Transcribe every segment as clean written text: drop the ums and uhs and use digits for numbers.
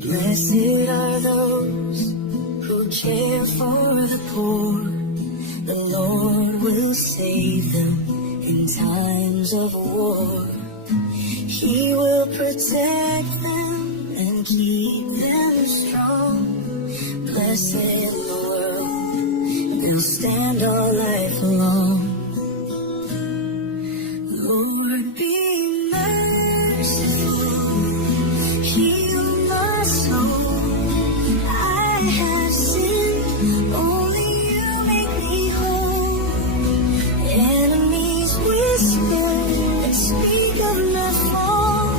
Blessed are those who care for the poor. The Lord will save them in times of war. He will protect them and keep them strong. Blessed in the world, they'll stand all life long. Lord, be merciful, heal my soul. I have sinned, only you make me whole. Enemies whisper and speak of my fall,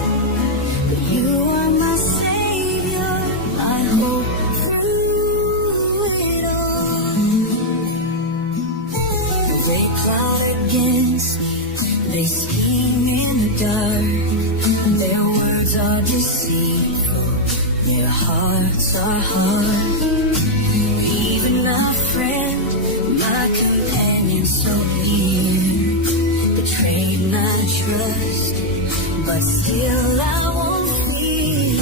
but you are my Savior, my hope through it all. They plot against me, they scheme in the dark. Their words are deceitful, their hearts are hard. Even my friend, my companion so near, betrayed my trust, but still I won't fear.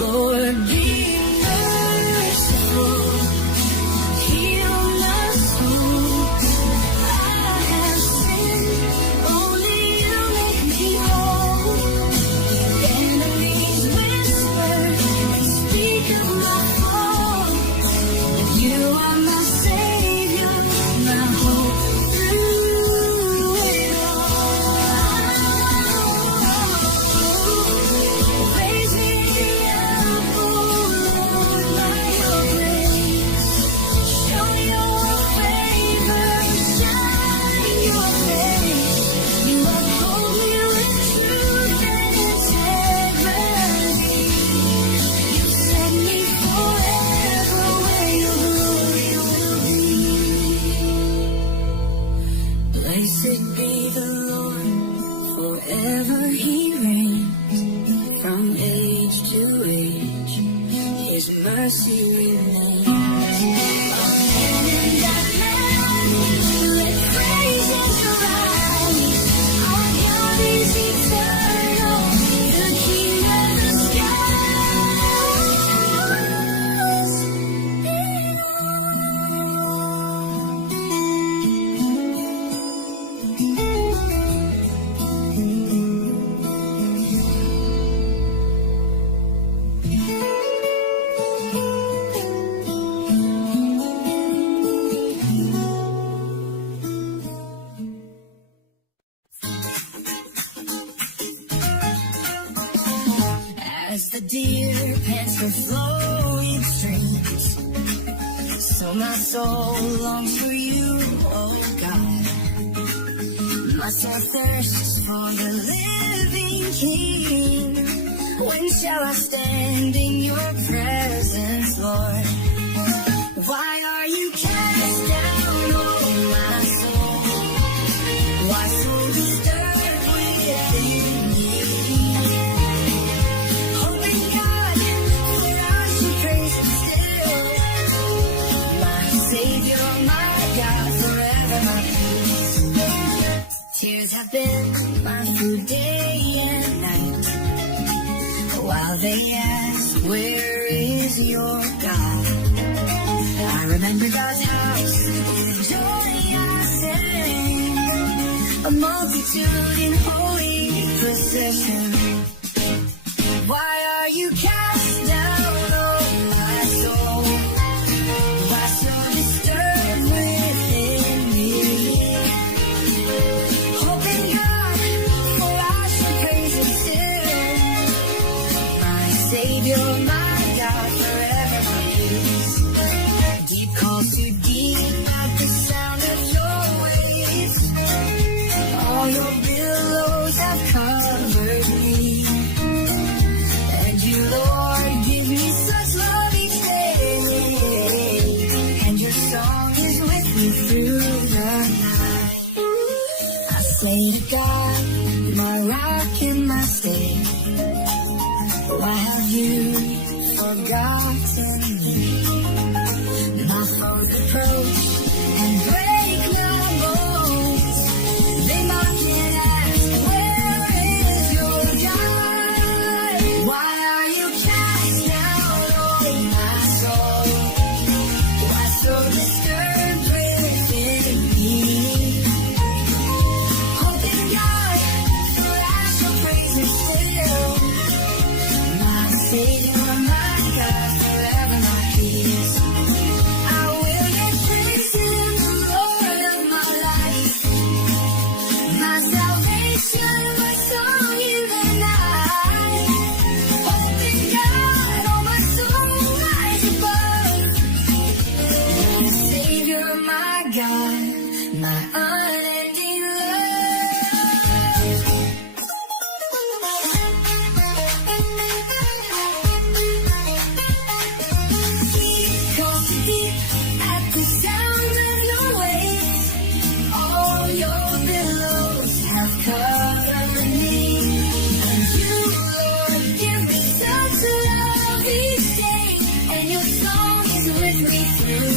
Lord, be merciful, heal my soul. I have sinned, only you make me whole. Enemies whisper and speak of my fall, but you are my Savior, my hope through it all. Raise me up, oh Lord, by your grace. Show your favor, shine your face. You uphold me with truth and integrity. You set me forever where your glory will be. Blessed be the Lord, forever he reigns. From age to age, his mercy remains. Amen and amen. Let praises rise. Our God is eternal, the King of the As the deer pants for flowing streams, so my soul longs for you, oh God. My soul thirsts for the living King. When shall I stand in your presence, Lord? Why are you cast down, oh my soul? Why so disturbed within me? Hoping God, for I should praise Him still. My Savior, my God, forever my peace. Tears have been my food day and night, while they ask, where is your God? I remember God's house, with joy I sang, a multitude in holy procession. Why are you cast down, oh my soul? Why so disturbed within me? Hoping God, for I should praise Him still. My Savior, my God, forever my peace. Deep calls to deep at the sound of your waves. All your billows have covered me. And you, Lord, give me such love each day. And your song is with me through the night. I say to God, my rock and my stay, why have you forgotten me? My foes approach and break my bones. my unending love. Deep calls deep at the sound of your waves. All your billows have covered me. And you, Lord, give me such a love each day. And your song is with me through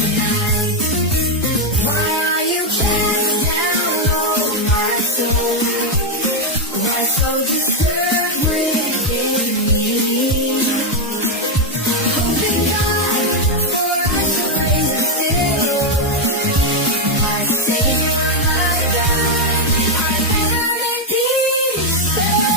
the night. Why are you cast down, oh my soul? Why so disturbed within me? Hoping God for us to raise the still. My Savior, my God, I never let peace fail.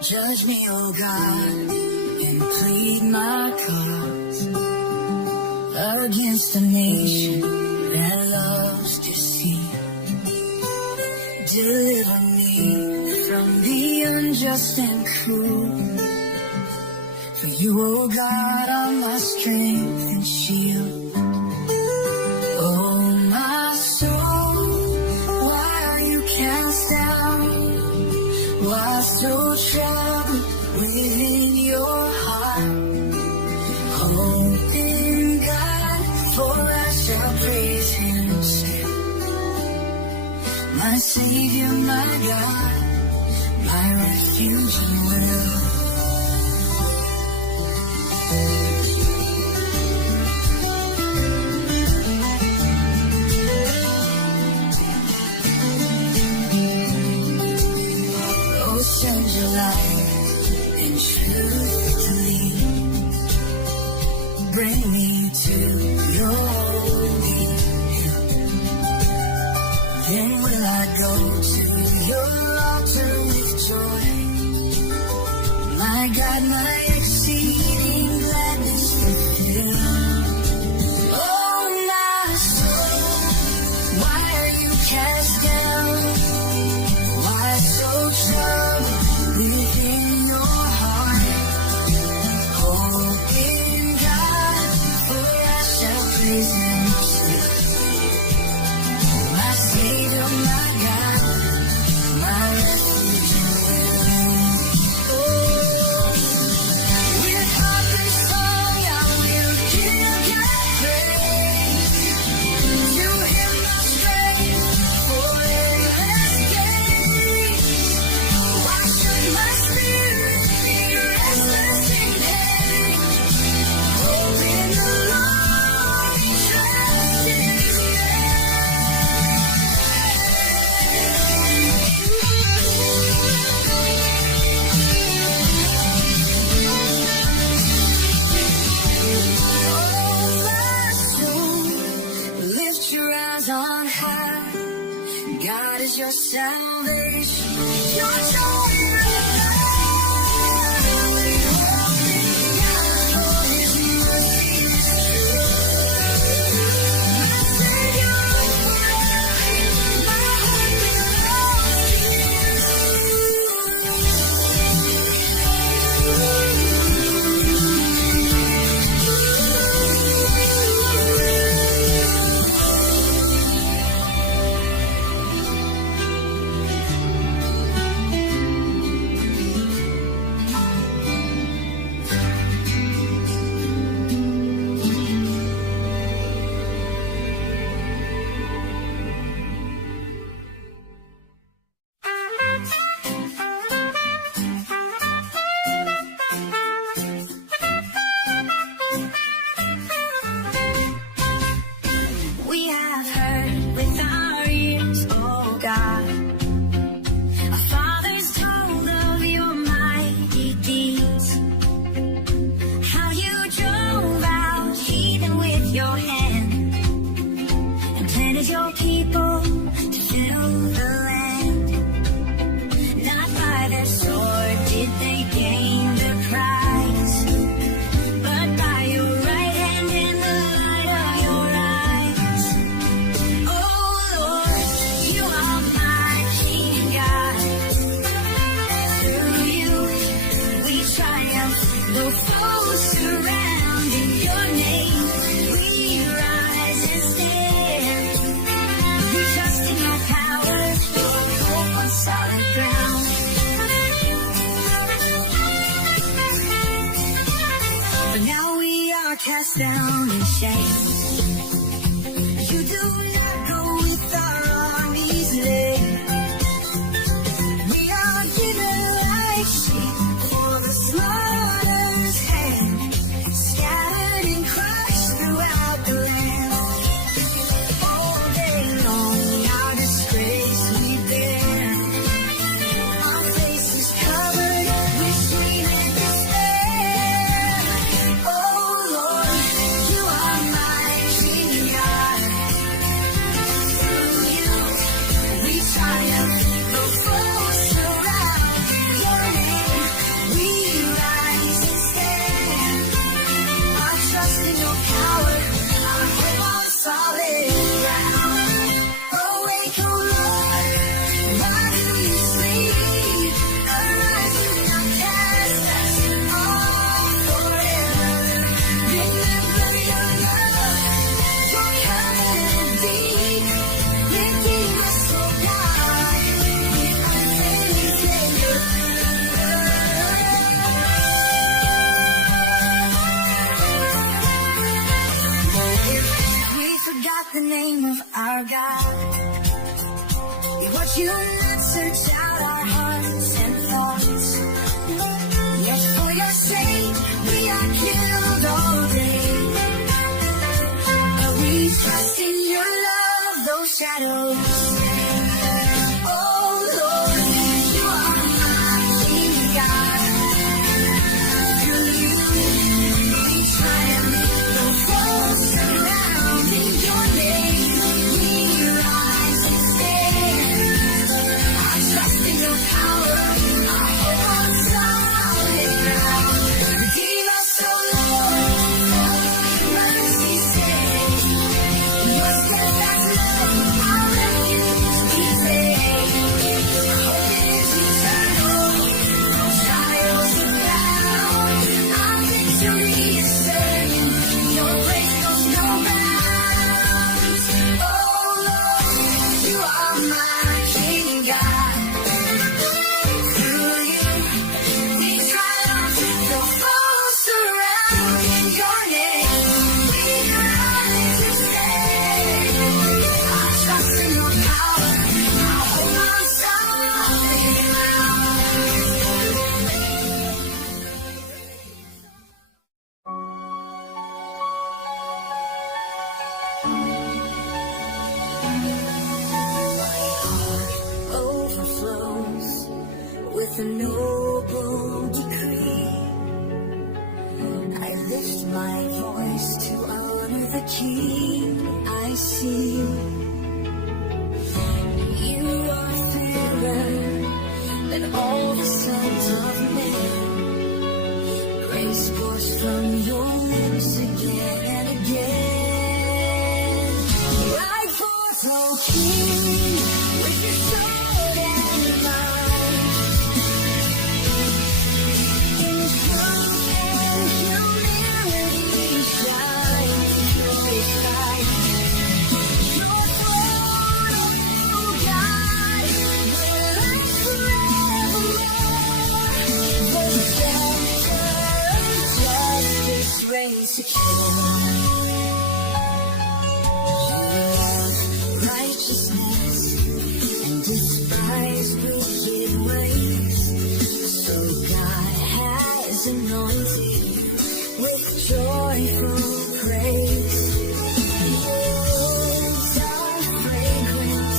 Judge me, oh God, and plead my cause against a nation that loves deceit. Deliver me from the unjust and cruel. For you, oh God, are my strength and shield. Oh, my soul, why are you cast down? Why so troubled within your heart? Hope in God, for I shall praise Him still. My Savior, my God, my refuge and will. Oh, send your light and truth to lead. Bring me to your holy hill. Then will I go to your altar with joy. My God, my exceeding gladness fulfill. Oh, my soul, why are you cast down? Why so troubled within your heart? Hope in God, for I shall praise Him still. My Savior, my God, my refuge and will. With heartless song I will give God praise. To Him my strength for endless days. Why should my spirit be restless in pain? Hope in the Lord, trust in His Oh, my soul, lift your eyes on high. God is your salvation, your joy and life. Hoping God for His mercy is true. My Savior forever, my heart belongs to We have heard with our ears, oh God. Our fathers told of your mighty deeds. How you drove out heathen with your hand and planted your people to fill the land. Not by their sword did they gain the prize, but by your right hand and the light of your eyes. cast down in shame. You do not go with our armies late. We are given like sheep for the slaughter's hand, scattered and crushed throughout the land. All day long our disgrace we bear, our faces covered with shame and despair. Oh Lord, you are my King God. Through you we triumph, though foes surround. Your name we rise and stand. Our trust in your power, our hope on solid ground. Awake, O Lord, why do you sleep? Arise, do not cast us off forever. Remember your love, your covenant deep. Redeem us, O God, with unfailing favor. If we forgot the name of our God, would you not search out our hearts and thoughts? Yet for your sake we are killed all day. But we trust in your love, those shadows stay. Oh Lord, you are my King God. Through you we triumph, though foes surround. In your name we rise and stand. I trust in your power, I hope on solid ground. Redeem us, O Lord, for your mercy's sake. Your steadfast love, our refuge we take. Hope is eternal, though trials abound. Our victory is certain, your grace knows no bounds. Oh Lord, you are my King God. Through you we triumph, though foes surround. In your name we rise and stand. I trust in your power, I hope on solid overflows with a noble decree. I lift my voice to honor the King I see. You are fairer than all the sons of men. Grace pours from your lips again and again. Ride forth, O King, with your sword and might. In truth and humility shine your light. Your throne, O God, will last forevermore. The scepter of justice reigns secure. Righteousness and despise wicked ways. So God has anointed you with joyful praise. Words are fragrant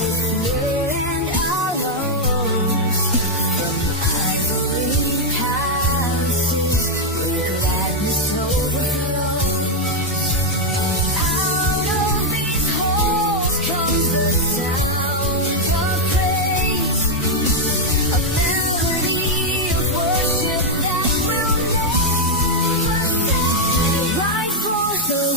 with myrrh and aloes. From ivory palaces where gladness overflows. Out of these halls comes the sound of praise, a melody of worship that will never fade. Right forth, O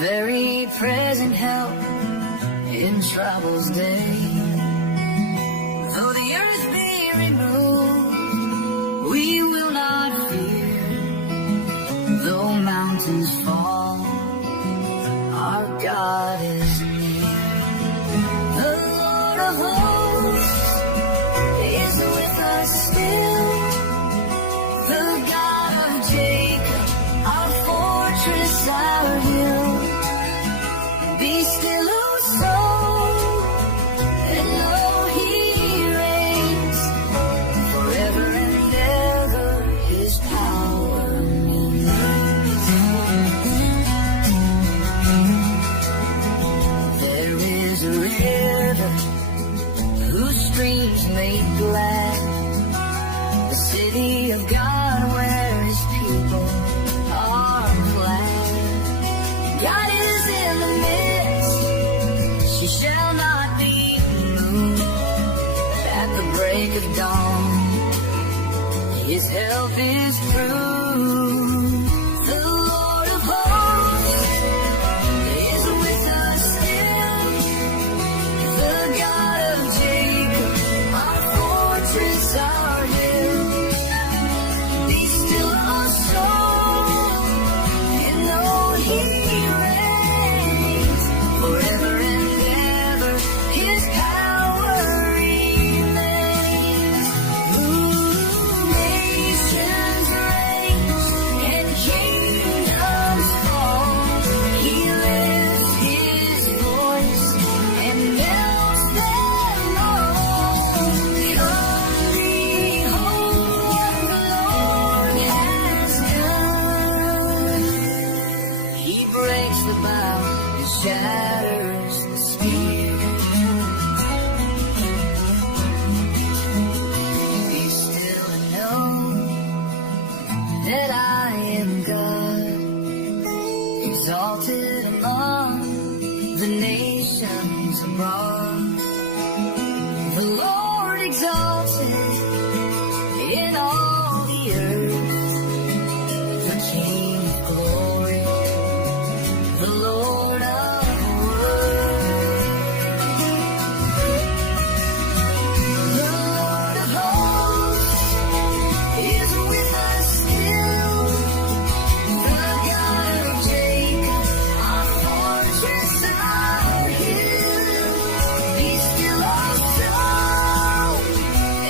very present help in troubles day. Though the earth be removed, we will not fear. Though mountains fall, our God is near. The Lord of hosts is with us still. The God of Jacob, our fortress, our hill. Be still, O soul, and know He reigns. Forever and ever His power remains. There is a river whose streams make glad the city of God, where His people are glad. God is in the midst, she shall not be moved. At the break of dawn, His help is true. The Lord of hosts is with us still. The God of Jacob, our fortress, our hill. Be still, our soul, and know He reigns. Forever and ever His power remains. Nations reign and kingdoms fall. He lifts His voice and melts them all. Come behold what the Lord has done. He breaks the bow and shatters the spear. Be still and know that I am God, exalted among the nations above. The Lord exalted in all the earth, the King of glory, the Lord of words. The Lord of hosts is with us still. The God of Jacob, our fortress, our hill. Be still, our soul,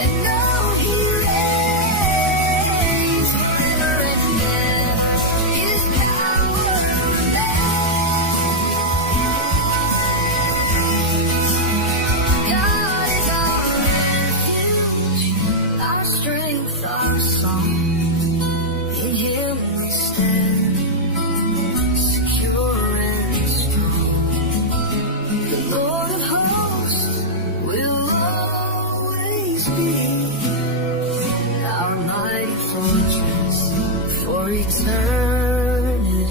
and know He reigns. Forever and ever His power remains. God is our refuge, our strength, our song. In Him we stand, secure and strong. The Lord of hosts will always be our mighty fortress for eternity.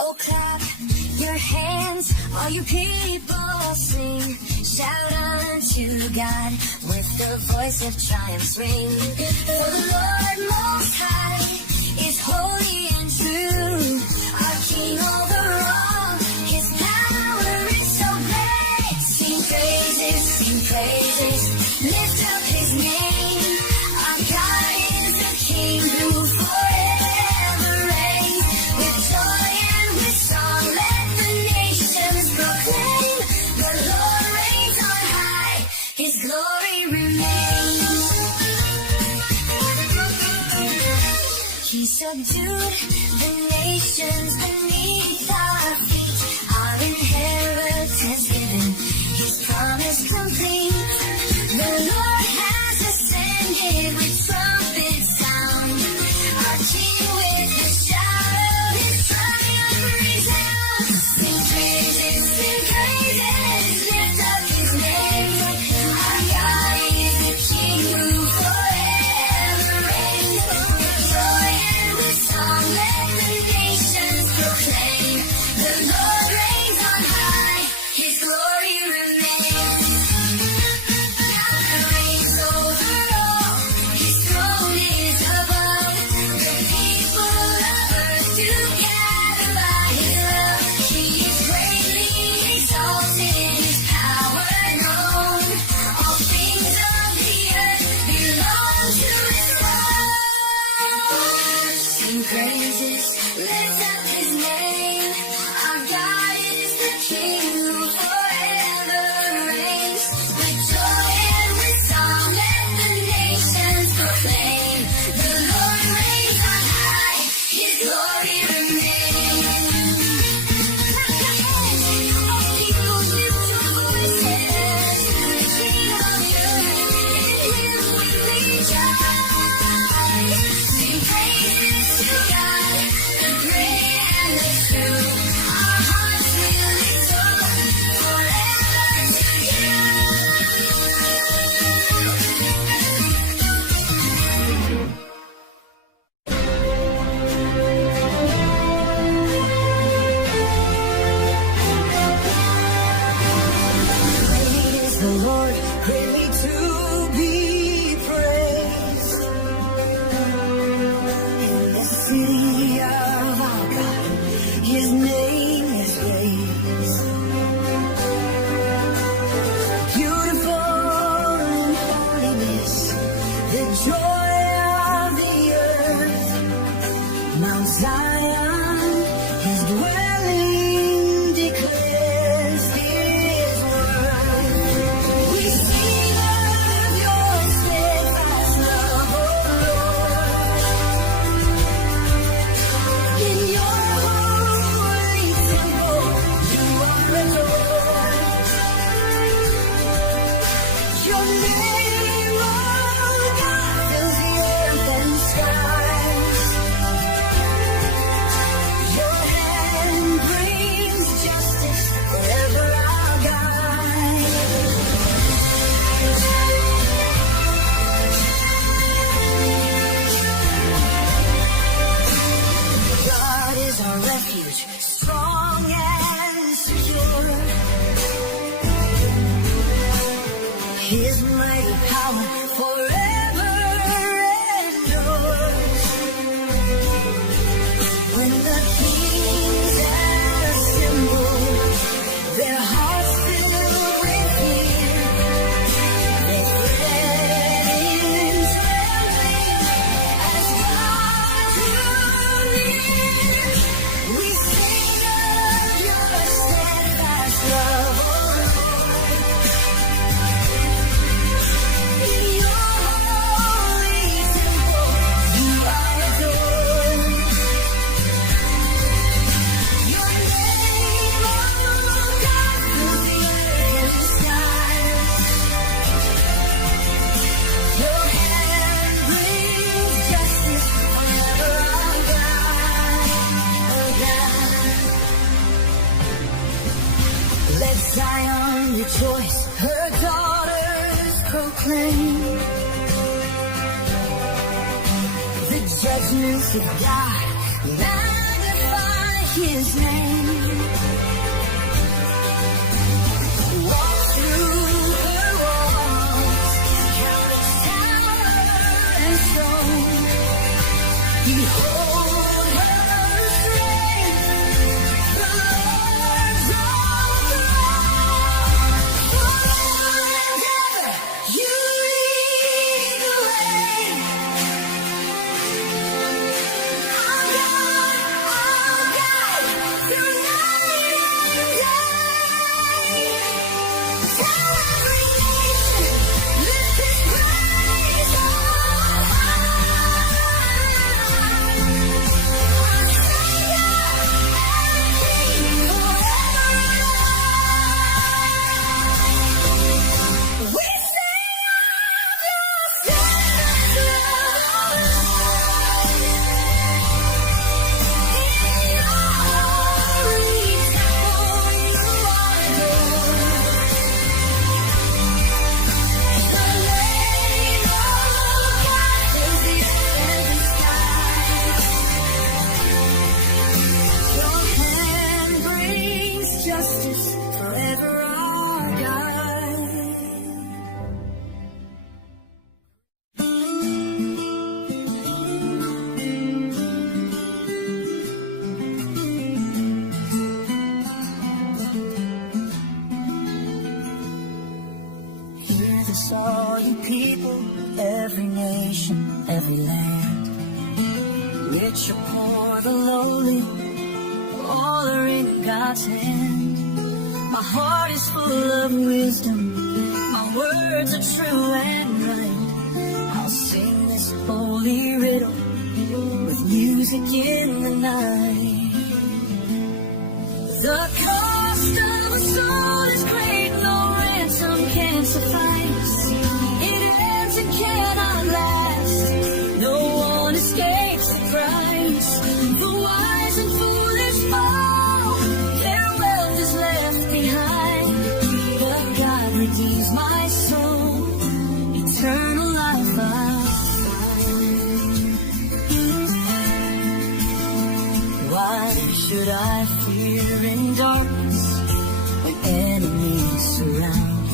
Oh, clap your hands, all you people sing. Shout unto God with the voice of triumph swing. For the Lord Most High is holy and true. Our King over all, His power is so great. Sing praises, lift up His name. Our God is the King who forever reigns. With joy and with song, let the nations proclaim. The Lord reigns on high, His glory remains. He subdued the nations beneath our feet. Our inheritance given, His promise complete. The Lord has ascended with trumpet sound. Our King with the shout of His triumph resounds. Sing praises, lift up His name. Our God is the King who forever reigns. sing praises, lift up his name. Our God is the King who forever reigns. With joy and with song, let the nations proclaim. The Lord reigns on high, his glory remains. Clap your hands, all people lift your voices. The King of earth, in him we rejoice. Sing praises to God, the great and the true. Our hearts will exalt forever to you. Great is the Lord, greatly to be praised. In the city of our God, his name is raised. Beautiful in holiness, the joy of the earth. Mount Zion, his dwelling declares his word. We sing of your steadfast love, O Lord. In your holy temple, you are adored. Your name, O God, fills the earth and skies. Your hand brings justice forever, our guide. God is our refuge, strong and secure. His mighty power forever endures. When the kings assemble, their hearts filled with fear, they fled in trembling as God drew near. We sing of your steadfast love, O Lord. In your holy temple, you are adored. Your name, O God, fills the earth and the skies. Your hand brings justice forever, our God, our God. Let Zion rejoice, her daughters proclaim the judgments of God, magnify his name. Walk through her walls, count its tower and stone. Behold her strength, the Lord's own throne. Forever and ever, you lead the way. Our God, through night and day. Tell every nation, lift his praise on high. rich or poor, the lowly, all are in God's hand. My heart is full of wisdom, my words are true and right. I'll sing this holy riddle with music in the night. The cost of a soul is great, no ransom can suffice. It ends and cannot last, no one escapes the price. The wise and foolish fall, their wealth is left behind. But God redeems my soul, eternal life I'll find. Why should I fear in darkness when enemies surround?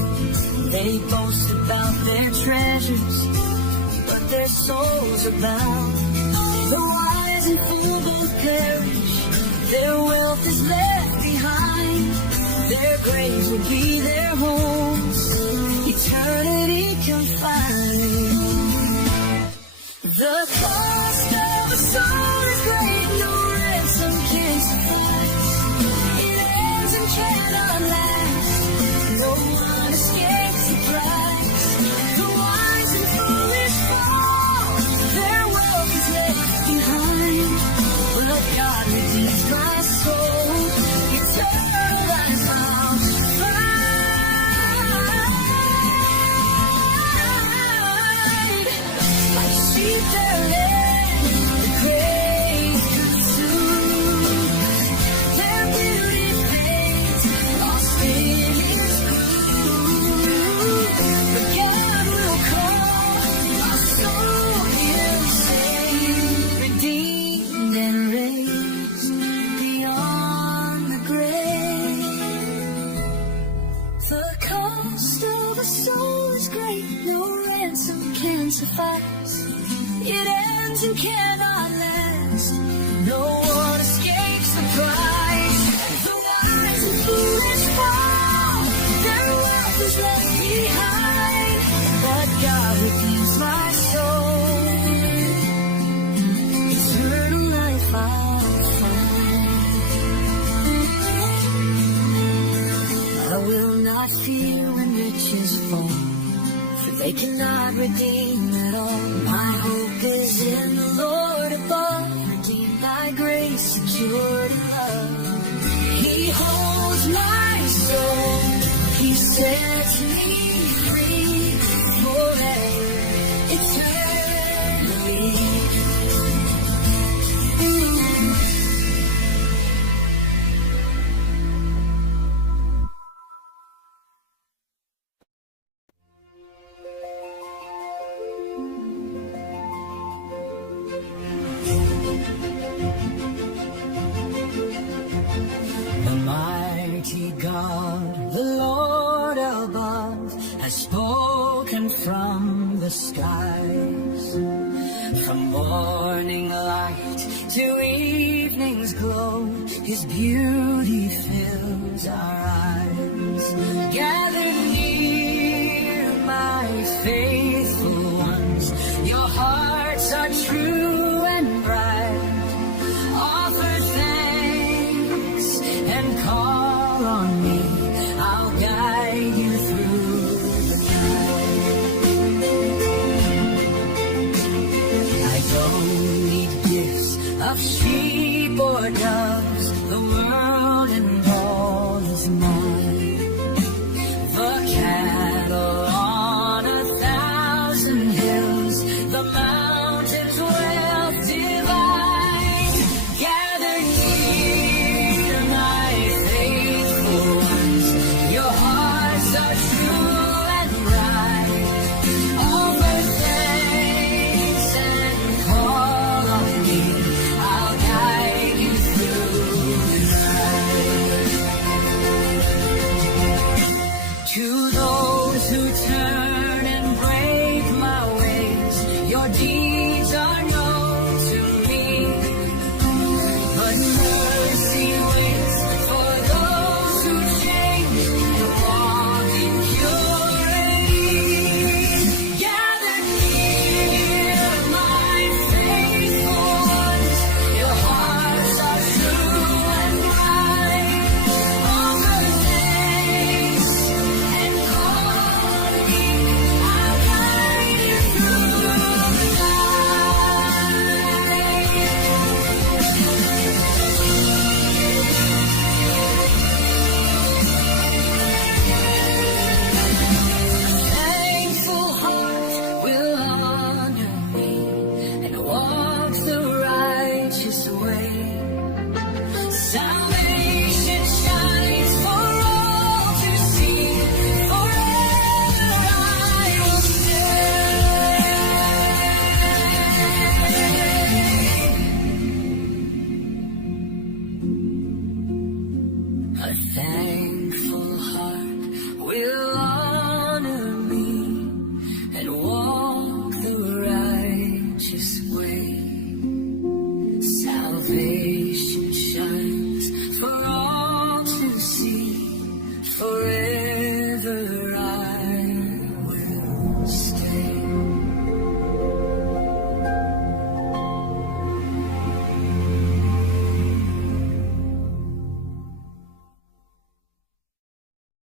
They boast about their treasures, but their souls are bound. The wise and fool both perish, their wealth is left behind. Their graves will be their homes, eternity confined. The cost of a soul is great, no ransom can suffice. It ends and cannot last, no one escapes the price. The wise and foolish fall, their wealth is left behind. But God redeems my soul, eternal life I'll find. Like sheep they're led, the grave consumed. Their beauty fades, lost in His groove. But God will call our soul He'll save, redeemed and raised beyond the grave. The cost of a soul is great, no ransom can suffice. It ends and cannot last, no one escapes the price. The wise and foolish fall, their wealth is left behind. But God redeems my soul, eternal life I'll find. I will not fear when riches fall, for they cannot redeem it all. My hope is in the Lord above, redeemed by grace, secured in love. He holds my soul, He sets me free forever, eternally. The mighty God, the Lord above, has spoken from the skies. From morning light to evening's glow, His beauty fills our eyes. Gather near, my faithful ones, your hearts are true and bright. Offer thanks and call on me, I'll guide you through the night. I don't need gifts of sheep or doves, the world and all is mine. The cattle on 1,000 hills, the mountains wealth divine. Gather near, my faithful ones, your hearts are true and right. Offer thanks and call on me, I'll guide you through the night. face.